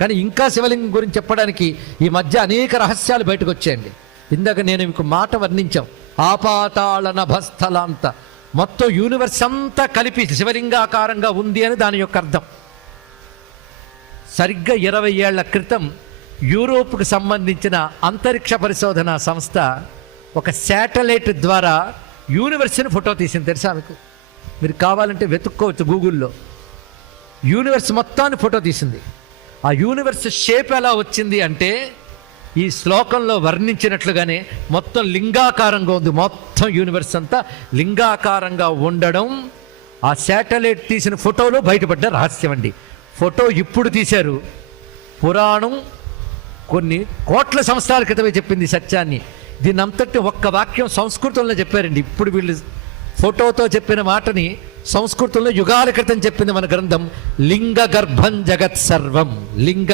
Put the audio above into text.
కానీ ఇంకా శివలింగం గురించి చెప్పడానికి ఈ మధ్య అనేక రహస్యాలు బయటకు వచ్చాయండి. ఇందాక నేను మీకు మాట వర్ణించాం, ఆపాతాళ నభస్థలాంత, మొత్తం యూనివర్స్ అంతా కలిపి శివలింగాకారంగా ఉంది అని దాని యొక్క అర్థం. సరిగ్గా 20 ఏళ్ల క్రితం యూరోప్కు సంబంధించిన అంతరిక్ష పరిశోధన సంస్థ ఒక శాటిలైట్ ద్వారా యూనివర్స్ని ఫోటో తీసింది. తెలుసా మీకు? మీరు కావాలంటే వెతుక్కోవచ్చు గూగుల్లో. యూనివర్స్ మొత్తాన్ని ఫోటో తీసింది. ఆ యూనివర్స్ షేప్ ఎలా వచ్చింది అంటే ఈ శ్లోకంలో వర్ణించినట్లుగానే మొత్తం లింగాకారంగా ఉంది. మొత్తం యూనివర్స్ అంతా లింగాకారంగా ఉండడం ఆ శాటిలైట్ తీసిన ఫోటోలో బయటపడ్డ రహస్యం అండి. ఫోటో ఇప్పుడు తీశారు, పురాణం కొన్ని కోట్ల సంవత్సరాల క్రితమే చెప్పింది సత్యాన్ని. దీని అంతటి ఒక్క వాక్యం సంస్కృతంలో చెప్పారండి. ఇప్పుడు వీళ్ళు ఫోటోతో చెప్పిన మాటని సంస్కృతంలో యుగాల క్రితం చెప్పింది మన గ్రంథం. లింగ గర్భం జగత్ సర్వం. లింగ